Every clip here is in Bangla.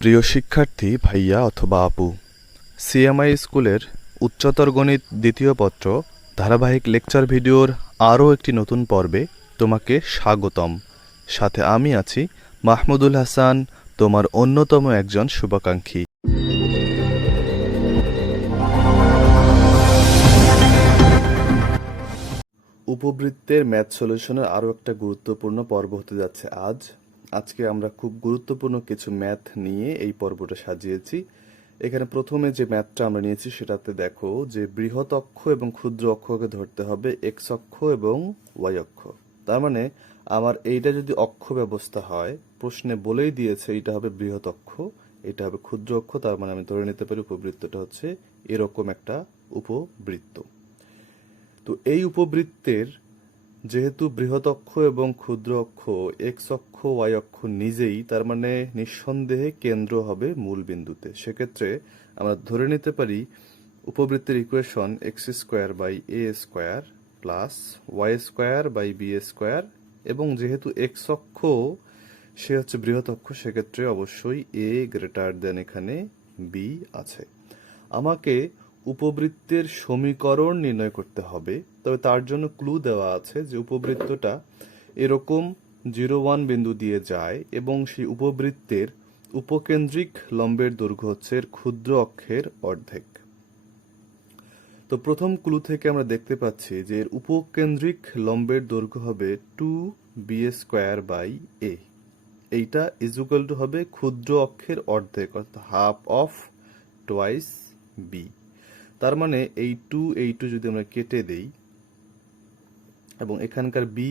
প্রিয় শিক্ষার্থী ভাইয়া অথবা আপু, সিএমআই স্কুলের উচ্চতর গণিত দ্বিতীয় পত্র ধারাবাহিক লেকচার ভিডিওর আরও একটি নতুন পর্বে তোমাকে স্বাগতম। সাথে আমি আছি মাহমুদুল হাসান, তোমার অন্যতম একজন শুভাকাঙ্ক্ষী। উপবৃত্তের ম্যাথ সলিউশনের আরও একটা গুরুত্বপূর্ণ পর্ব হতে যাচ্ছে আজকে আমরা খুব গুরুত্বপূর্ণ কিছু ম্যাথ নিয়ে এই পর্বটা সাজিয়েছি। এখানে প্রথমে যে ম্যাথটা আমরা নিয়েছি সেটাতে দেখো যে বৃহৎ অক্ষ এবং ক্ষুদ্র অক্ষকে ধরতে হবে এক্স অক্ষ এবং ওয়াই অক্ষ। তার মানে আমার এইটা যদি অক্ষ ব্যবস্থা হয়, প্রশ্নে বলেই দিয়েছে এটা হবে বৃহৎ অক্ষ, এটা হবে ক্ষুদ্র অক্ষ, তার মানে আমি ধরে নিতে পারি উপবৃত্তটা হচ্ছে এরকম একটা উপবৃত্ত। তো এই উপবৃত্তের যেহেতু বৃহৎ অক্ষ এবং ক্ষুদ্র অক্ষ এক্স অক্ষ ওয়াই অক্ষ নিজেই, তার মানে নিঃসন্দেহে কেন্দ্র হবে মূল বিন্দুতে। সেক্ষেত্রে আমরা ধরে নিতে পারি উপবৃত্তের equation x square by a square plus y square by b square, এবং যেহেতু এক্স অক্ষ সে হচ্ছে বৃহৎ অক্ষ, সেক্ষেত্রে অবশ্যই এ গ্রেটার দেন এখানে বি আছে। আমাকে উপবৃত্তের সমীকরণ নির্ণয় করতে হবে, তবে তার জন্য ক্লু দেওয়া আছে যে উপবৃত্তটা এরকম 0, 1 বিন্দু দিয়ে যায় এবং সেই উপবৃত্তের উপকেন্দ্রিক লম্বের দৈর্ঘ্য হচ্ছে ক্ষুদ্র অক্ষের অর্ধেক। তো প্রথম ক্লু থেকে আমরা দেখতে পাচ্ছি যে এর উপকেন্দ্রিক লম্বের দৈর্ঘ্য হবে 2b স্কোয়ার বাই এ। এইটা ইজুকাল টু হবে ক্ষুদ্র অক্ষের অর্ধেক, অর্থাৎ হাফ অফ টোয়াইস বি। তার মানে এই টু যদি আমরা কেটে দেই এবং এখানকার বি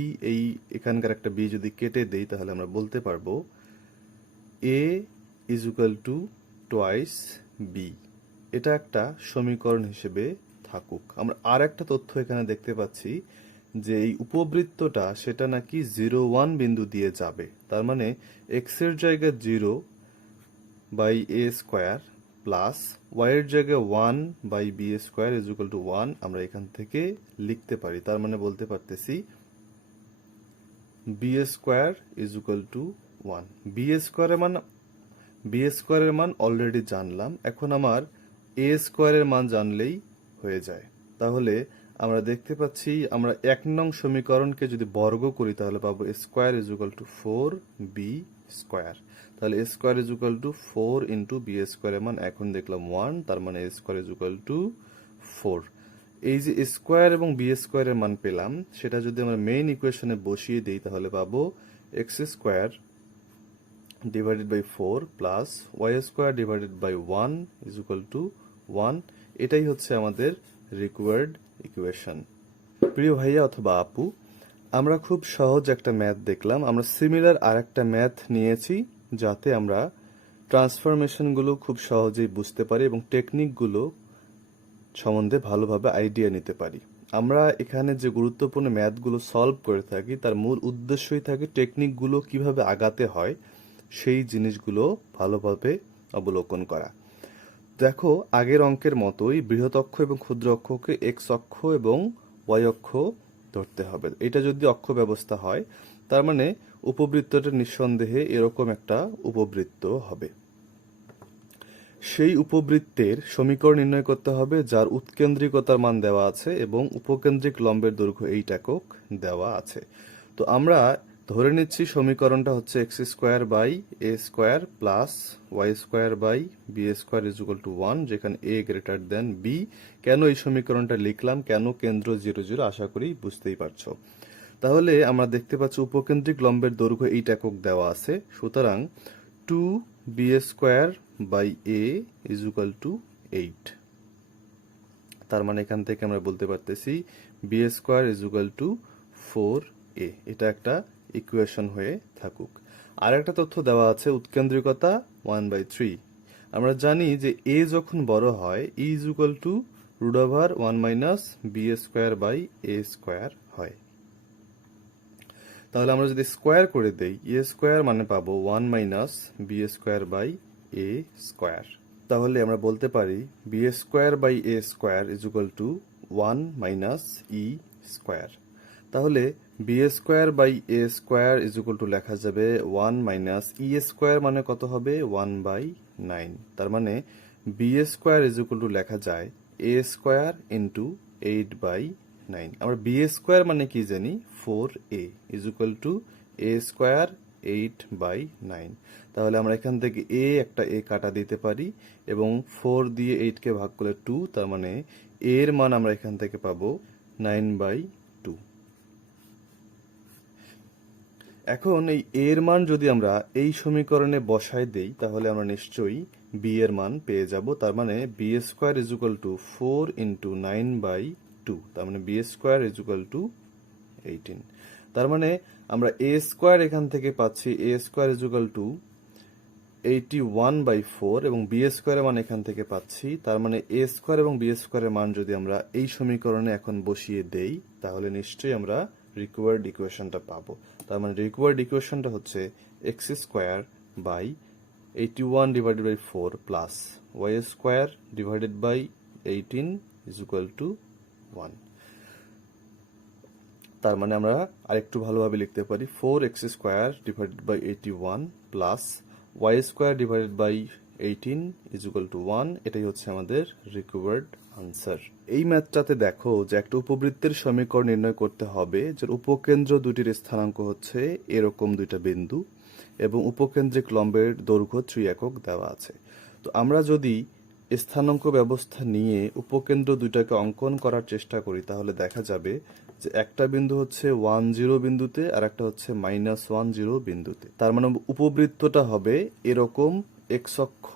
এখানকার একটা বি যদি কেটে দেই, তাহলে আমরা বলতে পারবো এ ইজুকাল টু টোয়াইস বি। এটা একটা সমীকরণ হিসেবে থাকুক। আমরা আর একটা তথ্য এখানে দেখতে পাচ্ছি যে এই উপবৃত্তটা সেটা নাকি 0, 1 বিন্দু দিয়ে যাবে। তার মানে এক্স এর জায়গায় 0 by a square plus y এর জায়গায় 1 by b square is equal to 1 আমরা এখান থেকে লিখতে পারি। তার মানে বলতে পারতেছি b square is equal to 1। B স্কোয়ারের মান অলরেডি জানলাম, এখন আমার এ স্কোয়ারের মান জানলেই হয়ে যায়। তাহলে আমরা দেখতে পাচ্ছি আমরা 1 নং সমীকরণকে যদি বর্গ করি তাহলে পাবো a square is equal to 4b square. তাহলে a square is equal to 4 into b স্কোয়ারের মান এখন দেখলাম 1, তার মানে a square is equal to 4। এই যে স্কোয়ার এবং বি স্কোয়ারের মান পেলাম, সেটা যদি আমরা মেইন ইকুয়েশনে বসিয়ে দিই তাহলে পাবো x square divided by 4 plus y square divided by 1 is equal to 1। এটাই হচ্ছে আমাদের রিকোয়ার্ড ইকুয়েশন। প্রিয় ভাইয়া অথবা আপু, আমরা খুব সহজ একটা ম্যাথ দেখলাম। আমরা সিমিলার আর একটা ম্যাথ নিয়েছি যাতে আমরা ট্রান্সফরমেশনগুলো খুব সহজেই বুঝতে পারি এবং টেকনিকগুলো সম্বন্ধে ভালোভাবে আইডিয়া নিতে পারি। আমরা এখানে যে গুরুত্বপূর্ণ ম্যাথগুলো সলভ করে থাকি তার মূল উদ্দেশ্যই থাকে টেকনিকগুলো কিভাবে আগাতে হয় সেই জিনিসগুলো ভালোভাবে অবলোকন করা। দেখো, আগের অঙ্কের মতোই বৃহৎ অক্ষ এবং ক্ষুদ্র অক্ষকে এক্স অক্ষ এবং ওয়াই অক্ষ ধরতে হবে। এটা যদি অক্ষ ব্যবস্থা হয়, তার মানে উপবৃত্তটা নিঃসন্দেহে এরকম একটা উপবৃত্ত হবে। সেই উপবৃত্তের সমীকরণ নির্ণয় করতে হবে যার উৎকেন্দ্রিকতার মান দেওয়া আছে এবং উপকেন্দ্রিক লম্বের দৈর্ঘ্য 8 একক দেওয়া আছে। তো আমরা ধরে নিচ্ছি সমীকরণটা হচ্ছে x square by a square plus y square by b square is equal to 1, যেখানে এ গ্রেটার দেন বি। কেন এই সমীকরণটা লিখলাম, কেন কেন্দ্র 0, 0, আশা করি বুঝতেই পারছো। তাহলে আমরা দেখতে পাচ্ছি উপকেন্দ্রিক লম্বের দৈর্ঘ্য 8 একক দেওয়া আছে, সুতরাং 2b square by a is equal to 8। তার মানে এখান থেকে আমরা বলতে পারতেছি b square is equal to 4a। এটা একটা ইকুয়েশন হয়ে থাকুক। আর একটা তথ্য দেওয়া আছে উৎকেন্দ্রিকতা 1/3। আমরা জানি যে এ যখন বড় হয় e is equal to root over 1 minus b square by a square হয়। তাহলে আমরা যদি স্কোয়ার করে দেই এ স্কোয়ার মানে পাবো 1 minus b square by a square. তাহলে আমরা বলতে পারি b square by a square is equal to 1 minus e square. তাহলে b square by a square is equal to লেখা যাবে 1 মাইনাস ই স্কোয়ার মানে কত হবে 1/9। তার মানে b square is equal to লেখা যায় এ স্কোয়ার ইন্টু 8/9। আমরা বি স্কোয়ার মানে কি জানি 4a is equal to a square 8/9। তাহলে আমরা এখান থেকে একটা এ কাটা দিতে পারি এবং 4 দিয়ে 8কে ভাগ করলে 2, তার মানে এর মান আমরা এখান থেকে পাবো 9/2। এখন এই এর মান যদি আমরা এই সমীকরণে বসায় দেই তাহলে আমরা নিশ্চয়ই বি এর মান পেয়ে যাব। তার মানে b square is equal to 4 into 9/2, তার মানে b square is equal to 18। তার মানে আমরা এ স্কোয়ার এখান থেকে পাচ্ছি a square is equal to 81/4 এবং বি স্কোয়ারের মান এখান থেকে পাচ্ছি। তার মানে এ স্কোয়ার এবং বি স্কোয়ারের মান যদি আমরা এই সমীকরণে এখন বসিয়ে দেই তাহলে নিশ্চয়ই আমরা রিকোয়ার্ড ইকুয়েশনটা পাবো। তার মানে রিকোয়ার্ড ইকুয়েশনটা হচ্ছে x square by 81 divided by 4 plus y square divided by 18 is equal to 1। তার মানে আমরা আরেকটু ভালোভাবে লিখতে পারি 4x square divided by 81 plus y square divided by 18 is equal to 1। এটাই হচ্ছে আমাদের রিকোয়ার্ড আনসার। এই ম্যাথটাতে দেখো যে একটা উপবৃত্তের সমীকরণ নির্ণয় করতে হবে যার উপকেন্দ্র দুটির স্থানাঙ্ক হচ্ছে এরকম দুইটা বিন্দু এবং উপকেন্দ্রিক লম্বের দৈর্ঘ্য 3 একক দেওয়া আছে। তো আমরা যদি স্থানাঙ্ক ব্যবস্থা নিয়ে উপকেন্দ্র দুইটাকে অঙ্কন করার চেষ্টা করি তাহলে দেখা যাবে যে একটা বিন্দু হচ্ছে 10 বিন্দুতে আর একটা হচ্ছে -10 বিন্দুতে। তার মানে উপবৃত্তটা হবে এরকম এক্স অক্ষ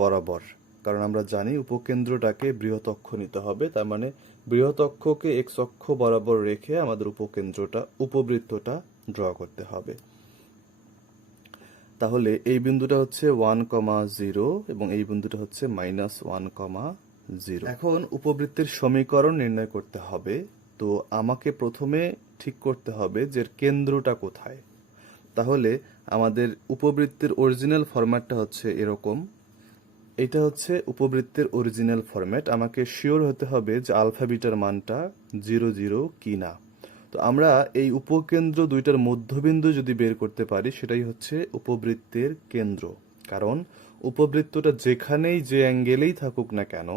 বরাবর, কারণ আমরা জানি উপকেন্দ্রটাকে বৃহৎ অক্ষ নিতে হবে। তার মানে বৃহৎ অক্ষকে এক্স অক্ষ বরাবর রেখে আমাদের উপবৃত্তটা ড্র করতে হবে। তাহলে এই বিন্দুটা হচ্ছে 1,0 এবং এই বিন্দুটা হচ্ছে -1,0। এখন উপবৃত্তের সমীকরণ নির্ণয় করতে হবে। তো আমাকে প্রথমে ঠিক করতে হবে যে এর কেন্দ্রটা কোথায়। তাহলে আমাদের উপবৃত্তের অরিজিনাল ফরম্যাটটা হচ্ছে এরকম। এটা হচ্ছে উপবৃত্তের অরিজিনাল ফরম্যাট। আমাকে শিওর হতে হবে যে আলফা বিটার মানটা 0 কিনা। তো আমরা এই উপকেন্দ্র দুইটার মধ্যবিন্দু যদি বের করতে পারি সেটাই হচ্ছে উপবৃত্তের কেন্দ্র। কারণ উপবৃত্তটা যেখানেই যে অ্যাঙ্গেলেই থাকুক না কেন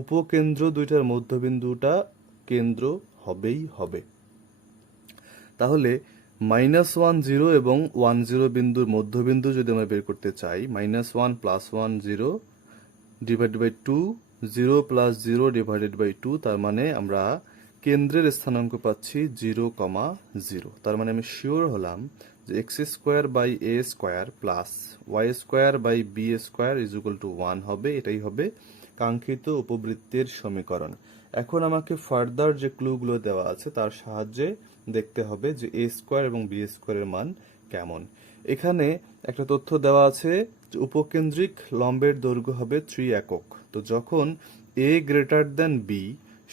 উপকেন্দ্র দুইটার মধ্যবিন্দুটা কেন্দ্র হবেই হবে। তাহলে -10 এবং 10 বিন্দুর মধ্যবিন্দু যদি আমরা বের করতে চাই, -1 + 10 ডিভাইডেড বাই 2, 0 + 0 ডিভাইডেড বাই 2, তার মানে আমরা কেন্দ্রের স্থানাঙ্ক পাচ্ছি 0,0। তার মানে আমি শিওর হলাম যে x square by a square plus y square by b square is equal to 1 হবে। এটাই হবে কাঙ্ক্ষিত উপবৃত্তের সমীকরণ। এখন আমাকে ফার্দার যে ক্লুগুলো দেওয়া আছে তার সাহায্যে দেখতে হবে যে এ স্কোয়ার এবং বি স্কোয়ারের মান কেমন। এখানে একটা তথ্য দেওয়া আছে যে উপকেন্দ্রিক লম্বের দৈর্ঘ্য হবে 3 একক। তো যখন এ গ্রেটার দেন বি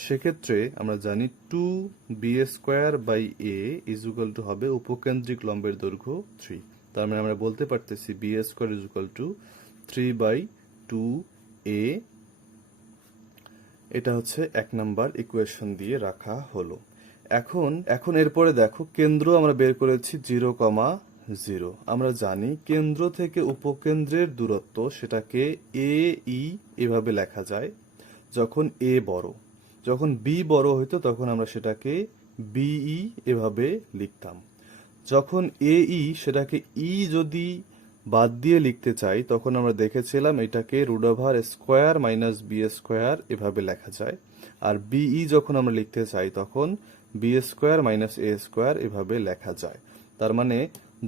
সেক্ষেত্রে আমরা জানি 2b square by a is equal to হবে উপকেন্দ্রিক লম্বের দৈর্ঘ্য 3। তার মানে আমরা বলতে পারতেছি b square is equal to 3/2a। এটা হচ্ছে 1 নাম্বার ইকুয়েশন দিয়ে রাখা হলো। এখন এরপরে দেখো কেন্দ্র আমরা বের করেছি 0,0। আমরা জানি কেন্দ্র থেকে উপকেন্দ্রের দূরত্ব সেটাকে এ ই এভাবে লেখা যায় যখন এ বড়। যখন বি বড় হইতো তখন আমরা সেটাকে বিই এভাবে লিখতাম। যখন এ ই সেটাকে ই যদি বাদ দিয়ে লিখতে চাই তখন আমরা দেখেছিলাম এটাকে √স্কোয়ার মাইনাস বি স্কোয়ার এভাবে লেখা যায়। আর বিই যখন আমরা লিখতে চাই তখন বি স্কোয়ার মাইনাস এ স্কোয়ার এভাবে লেখা যায়। তার মানে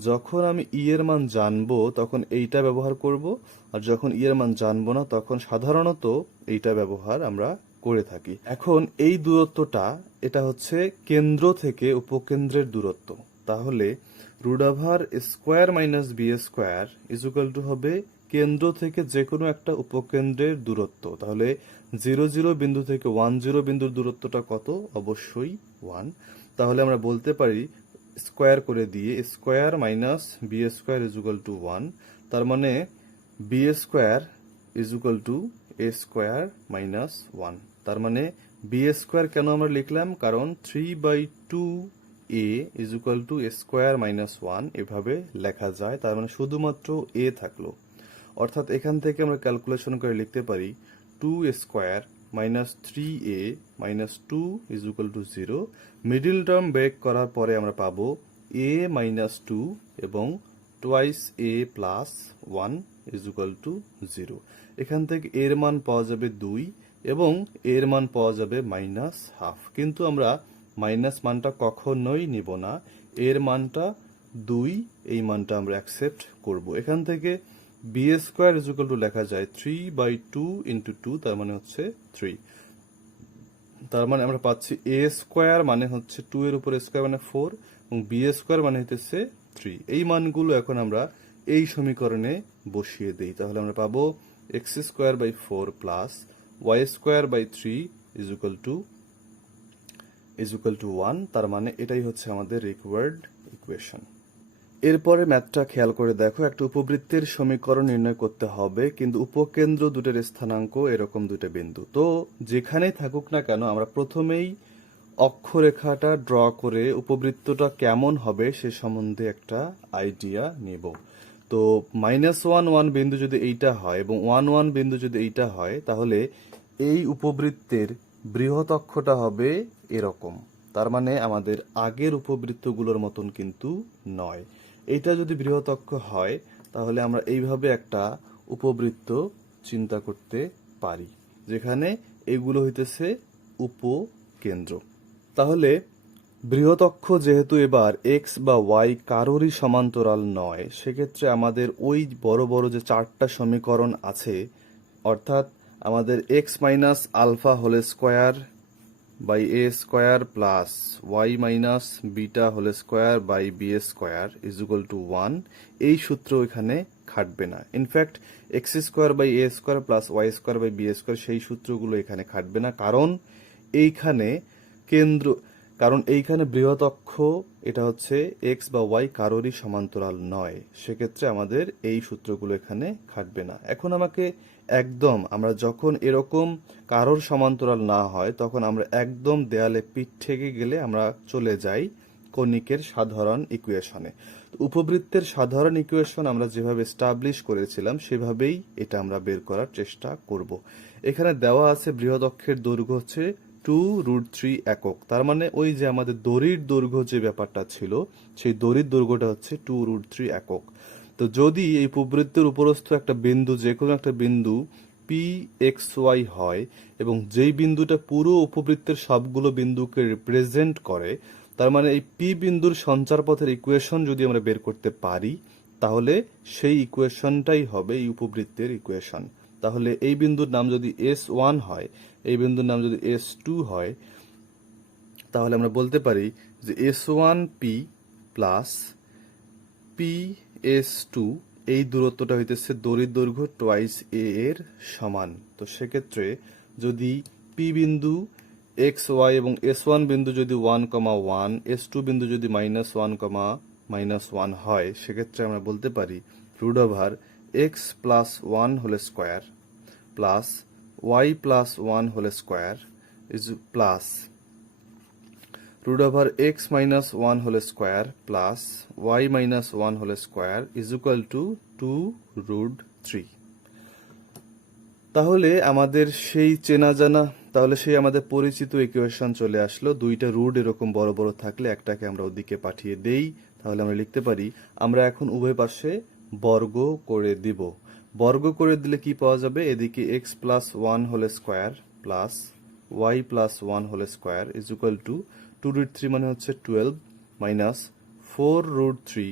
যখন আমি ই এর মান জানবো তখন এইটা ব্যবহার করব, আর যখন ই এর মান জানবো না তখন সাধারণত এইটা ব্যবহার আমরা করে থাকি। এখন এই দূরত্বটা এটা হচ্ছে কেন্দ্র থেকে উপকেন্দ্রের দূরত্ব। তাহলে √স্কোয়ার minus b square is equal to হবে কেন্দ্র থেকে যে কোনো একটা উপকেন্দ্রের দূরত্ব। তাহলে 0 বিন্দু থেকে 10 বিন্দুর দূরত্বটা কত? অবশ্যই 1। তাহলে আমরা বলতে পারি স্কোয়ার করে দিয়ে square minus b square is equal to 1। তার মানে b square is equal to a square minus 1। তার মানে বি স্কোয়ার কেন আমরা লিখলাম? কারণ 3/2 a is equal to square minus one এভাবে লেখা যায়, তার মানে শুধুমাত্র এ থাকলো। অর্থাৎ এখান থেকে আমরা ক্যালকুলেশন করে লিখতে পারি 2 square minus 3a minus 2 is equal to 0। Middle term break করার পরে আমরা পাবো a মাইনাস 2 এবং twice a plus 1 is equal to 0। এখান থেকে এর মান পাওয়া যাবে 2 এবং এর মান পাওয়া যাবে মাইনাস হাফ, কিন্তু আমরা মাইনাস মানটা কখনোই নিব না, এর মানটা 2, এই মানটা আমরা অ্যাকসেপ্ট করব। এখান থেকে b square is equal to লেখা যায় 3/2 ইন্টু 2, তার মানে হচ্ছে 3। তার মানে আমরা পাচ্ছি এ স্কোয়ার মানে হচ্ছে 2 এর উপর স্কোয়ার মানে 4 এবং বি স্কোয়ার মানে হচ্ছে 3। এই মানগুলো এখন আমরা এই সমীকরণে বসিয়ে দিই, তাহলে আমরা পাবো x square by 4 plus y square by 3 is equal to 1। তার মানে এটাই হচ্ছে আমাদের রিকোয়ার্ড ইকুয়েশন। এরপরে ম্যাথটা খেয়াল করে দেখো, একটা উপবৃত্তের সমীকরণ নির্ণয় করতে হবে, কিন্তু উপকেন্দ্র দুটের স্থানাঙ্ক এরকম দুটো বিন্দু। তো যেখানেই থাকুক না কেন আমরা প্রথমেই অক্ষরেখাটা ড্র করে উপবৃত্তটা কেমন হবে সে সম্বন্ধে একটা আইডিয়া নেব। তো -1 বিন্দু যদি এইটা হয় এবং 1 বিন্দু যদি এইটা হয়, তাহলে এই উপবৃত্তের বৃহৎ অক্ষটা হবে এরকম। তার মানে আমাদের আগের উপবৃত্তগুলোর মতন কিন্তু নয়। এইটা যদি বৃহৎ অক্ষ হয় তাহলে আমরা এইভাবে একটা উপবৃত্ত চিন্তা করতে পারি, যেখানে এগুলো হইতেছে উপকেন্দ্র। তাহলে বৃহৎ অক্ষ যেহেতু এবার এক্স বা ওয়াই কারোরই সমান্তরাল নয়, সেক্ষেত্রে আমাদের ওই বড় বড় যে 4টা সমীকরণ আছে, অর্থাৎ আমাদের x minus alpha whole square by a square plus y minus beta whole square by b square is equal to 1, এই সূত্র এখানে খাটবে না। In fact x square by a square plus y square by b square সেই সূত্রগুলো এখানে খাটবে না, কারণ এইখানে বৃহৎ অক্ষ এটা হচ্ছে এক্স বা ওয়াই কারোরই সমান্তরাল নয়, সেক্ষেত্রে আমাদের এই সূত্রগুলো এখানে খাটবে না। এখন আমাকে আমরা যখন এরকম কারোর সমান্তরাল না হয় তখন আমরা একদম দেয়ালে পিঠ থেকে গেলে আমরা চলে যাই কনিকের সাধারণ ইকুয়েশনে। উপবৃত্তের সাধারণ ইকুয়েশন আমরা যেভাবে এস্টাবলিশ করেছিলাম সেভাবেই এটা আমরা বের করার চেষ্টা করব। এখানে দেওয়া আছে বৃহৎ অক্ষের দৈর্ঘ্য হচ্ছে 2√3 একক, তার মানে ওই যে আমাদের দড়ির দৈর্ঘ্য যে ব্যাপারটা ছিল সেই দড়ির দৈর্ঘ্যটা হচ্ছে 2√3 একক। তো যদি এই উপবৃত্তের উপরস্থ একটা বিন্দু, যে কোনো একটা বিন্দু পি এক্স ওয়াই হয় এবং যেই বিন্দুটা পুরো উপবৃত্তের সবগুলো বিন্দুকে রিপ্রেজেন্ট করে, তার মানে এই পি বিন্দুর সঞ্চারপথের ইকুয়েশন যদি আমরা বের করতে পারি তাহলে সেই ইকুয়েশনটাই হবে এই উপবৃত্তের ইকুয়েশন। তাহলে এই বিন্দুর নাম যদি S1 হয়, এই বিন্দুর নাম যদি S2 হয়, তাহলে আমরা বলতে পারি যে S1P প্লাস PS2 এই দূরত্বটা হইতেছে দড়ির দৈর্ঘ্য টোয়াইস এ এর সমান। তো সেক্ষেত্রে যদি P বিন্দু এক্স ওয়াই এবং S1 বিন্দু যদি 1,1, S2 বিন্দু যদি -1,-1 হয়, সেক্ষেত্রে আমরা বলতে পারি √x plus 1 whole square plus y plus 1 whole square is plus √x minus 1 whole square plus y minus 1 whole square is equal to 2√3। তাহলে আমাদের সেই আমাদের পরিচিত ইকুয়েশন চলে আসলো। দুইটা রুট এরকম বড় বড় থাকলে একটাকে আমরা ওদিকে পাঠিয়ে দেই, তাহলে আমরা লিখতে পারি আমরা এখন উভয় পাশে বর্গ করে দিব। বর্গ করে দিলে কি পাওয়া যাবে, এদিকে x plus 1 whole square plus y plus 1 whole square is equal to 2√3 মানে হচ্ছে 12 minus 4√3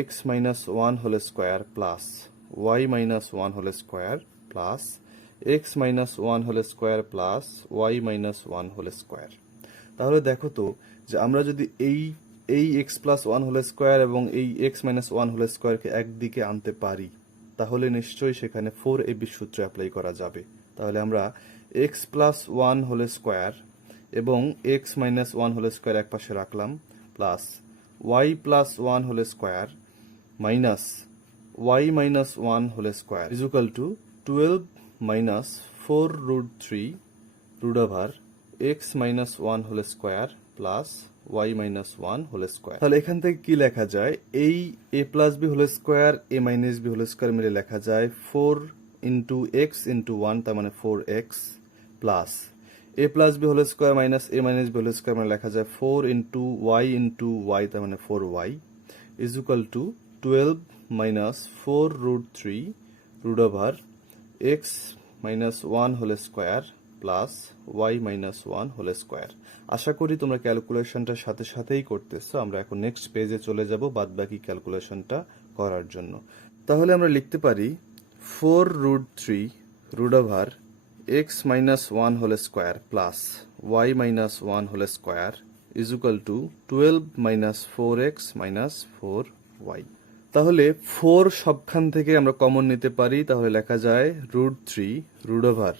√x minus 1 whole square plus y minus 1 whole square plus x minus 1 whole square plus y minus 1 whole square. তাহলে দেখো তো যে আমরা যদি এই x প্লাস 1 হোল স্কোয়ার এবং এই x মাইনাস 1 হোল স্কোয়ারকে একদিকে আনতে পারি, তাহলে নিশ্চয়ই সেখানে 4ab সূত্র অ্যাপ্লাই করা যাবে। তাহলে আমরা x প্লাস 1 হোল স্কোয়ার এবং x মাইনাস 1 হোল স্কোয়ার এক পাশে রাখলাম, plus y plus 1 whole square minus y minus 1 whole square is equal to 12 minus 4√3 √x minus 1 whole square plus y minus one whole square. তাহলে এখান থেকে কি লেখা যায়, এই a plus b whole square a minus b whole square মিলে লেখা যায় 4 ইন্টু এক্স ইন্টু ওয়ান, তার মানে 4x plus a plus b whole square minus a minus b whole square মানে লেখা যায় 4 ইন্টু ওয়াই, তার মানে 4y is equal to 12 minus 4 root 3 root over x minus one whole square plus y minus one whole square. আশা করি তোমরা ক্যালকুলেশনটা সাথে সাথেই করতেছো। আমরা এখন নেক্সট পেজে চলে যাব বাদ বাকি ক্যালকুলেশনটা করার জন্য। তাহলে আমরা লিখতে পারি 4 root 3 root over x minus one whole square plus y minus one whole square is equal to 12 minus 4x minus 4y। তাহলে 4 সবখান থেকে আমরা কমন নিতে পারি, তাহলে লেখা যায় root 3 root over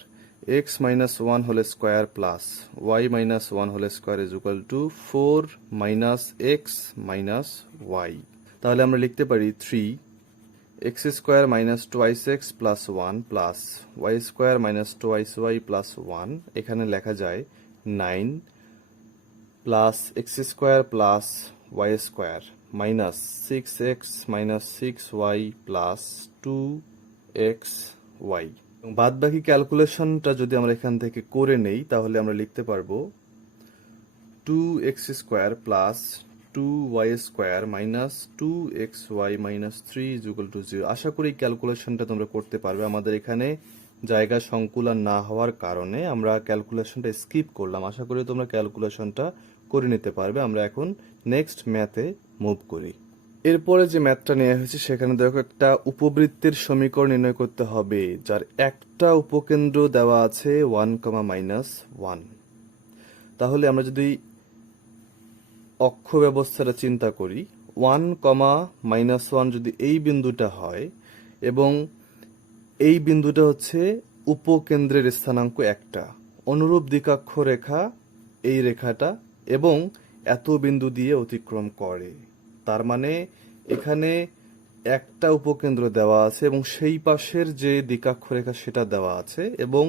x minus one whole square plus y minus one whole square is equal to 4 minus x minus y. তাহলে আমরা লিখতে পারি 3 x square minus twice x plus one plus y square minus twice y plus one. এখানে লেখা যায় 9 plus x square plus y square minus 6x minus 6y plus 2xy। বাদ বাকি ক্যালকুলেশনটা যদি আমরা এখান থেকে করে নেই তাহলে আমরা লিখতে পারবো 2x square plus 2y square minus 2xy minus 3 is equal to 0। আশা করি ক্যালকুলেশনটা তোমরা করতে পারবে। আমাদের এখানে জায়গা সংকুলান না হওয়ার কারণে আমরা ক্যালকুলেশনটা স্কিপ করলাম। আশা করি তোমরা ক্যালকুলেশনটা করে নিতে পারবে। আমরা এখন নেক্সট ম্যাথে মুভ করি। এরপরে যে ম্যাথটা নেওয়া হয়েছে সেখানে দেখো একটা উপবৃত্তের সমীকরণ নির্ণয় করতে হবে যার একটা উপকেন্দ্র দেওয়া আছে 1, -1। তাহলে আমরা যদি অক্ষ ব্যবস্থাটা চিন্তা করি 1, -1 যদি এই বিন্দুটা হয় এবং এই বিন্দুটা হচ্ছে উপকেন্দ্রের স্থানাঙ্ক একটা, অনুরূপ দ্বিকাক্ষ রেখা এই রেখাটা এবং এত বিন্দু দিয়ে অতিক্রম করে, তার মানে এখানে একটা উপকেন্দ্র দেওয়া আছে এবং সেই পাশের যে দ্বিকাক্ষ রেখা সেটা দেওয়া আছে এবং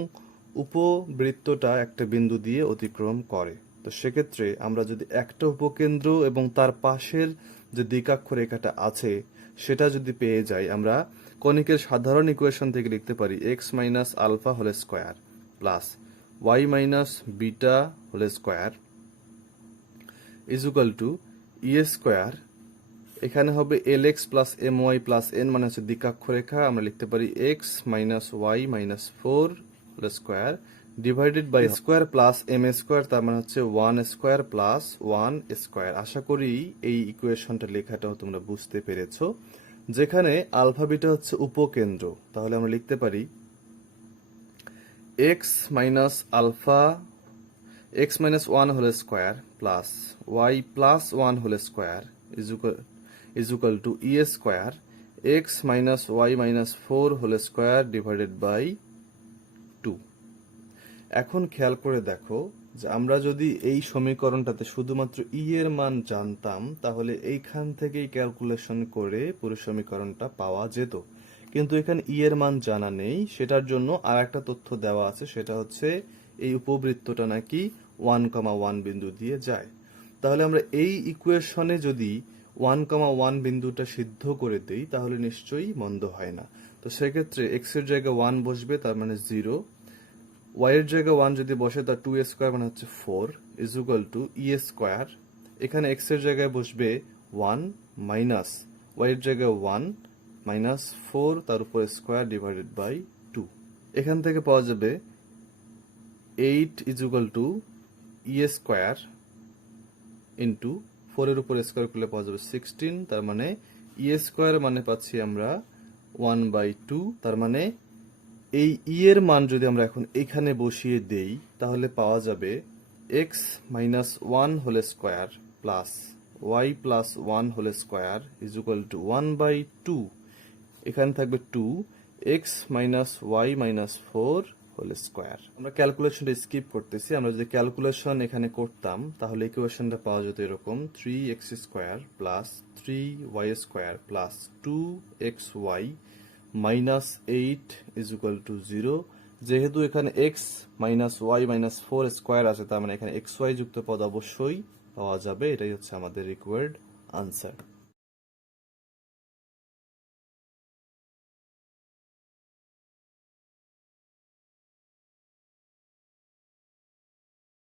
উপবৃত্তটা একটা বিন্দু দিয়ে অতিক্রম করে। তো সেক্ষেত্রে আমরা যদি একটা উপকেন্দ্র এবং তার পাশের যে দ্বিকাক্ষ রেখাটা আছে সেটা যদি পেয়ে যাই, আমরা কনিকের সাধারণ ইকুয়েশন থেকে লিখতে পারি x minus alpha whole square plus y minus beta whole square is equal to e square. এখানে হবে l x plus m y plus n, মানে হচ্ছে দ্বিকাক্ষ রেখা। আমরা লিখতে পারি x minus y minus 4 whole square divided by square plus m square, তার মানে হচ্ছে 1 স্কোয়ার প্লাস 1 স্কোয়ার। আশা করি এই ইকুয়েশনটা লেখাটাও তোমরা বুঝতে পেরেছো। যেখানে আলফা বিটা হচ্ছে উপকেন্দ্র, তাহলে আমরা লিখতে পারি x minus alpha x minus 1 whole square plus y plus 1 whole square is equal to e square x minus y minus 4 whole square divided by 2। এখন খেয়াল করে দেখো যে আমরা যদি এই সমীকরণটাতে শুধুমাত্র e এর মান জানতাম তাহলে এইখান থেকেই ক্যালকুলেশন করে পুরো সমীকরণটা পাওয়া যেত, কিন্তু এখানে e এর মান জানা নেই। সেটার জন্য আর একটা তথ্য দেওয়া আছে, সেটা হচ্ছে এই উপবৃত্তটা নাকি 1, বিন্দু দিয়ে যায়। তাহলে আমরা এই ইকুয়েশনে যদি 1, বিন্দুটা সিদ্ধ করে দেই তাহলে নিশ্চয়ই মন্দ হয় না। তো সেক্ষেত্রে এক্স এর জায়গায় 1 বসবে, তার মানে 0। ওয়াই এর জায়গায় 1 যদি বসে তার 2 স্কোয়ার মানে হচ্ছে 4 is equal to e square. এখানে এক্স এর জায়গায় বসবে 1 মাইনাস ওয়াই এর জায়গায় 1 মাইনাস 4 তার উপর স্কোয়ার ডিভাইডেড বাই 2। এখান থেকে পাওয়া যাবে 8 is equal to e square into 4 এর উপর স্কোয়ার করলে পাওয়া যাবে 16, তার মানে ই স্কোয়ার মানে পাচ্ছি আমরা 1/2। তার মানে এই ই এর মান যদি আমরা এখন এখানে বসিয়ে দেই তাহলে পাওয়া যাবে x minus 1 whole square plus y plus 1 whole square is equal to 1/2। এখানে থাকবে 2 x minus y minus 4 whole square. আমরা ক্যালকুলেশনটা স্কিপ করতেছি। আমরা যদি ক্যালকুলেশন এখানে করতাম তাহলে ইকুয়েশনটা পাওয়া যেত এরকম 3x square plus 3y square plus 2xy minus 8 is equal to 0। যেহেতু এখানে x minus y minus 4 square আছে তার মানে এখানে xy যুক্ত পদ অবশ্যই পাওয়া যাবে। এটাই হচ্ছে আমাদের রিকোয়ার্ড আনসার।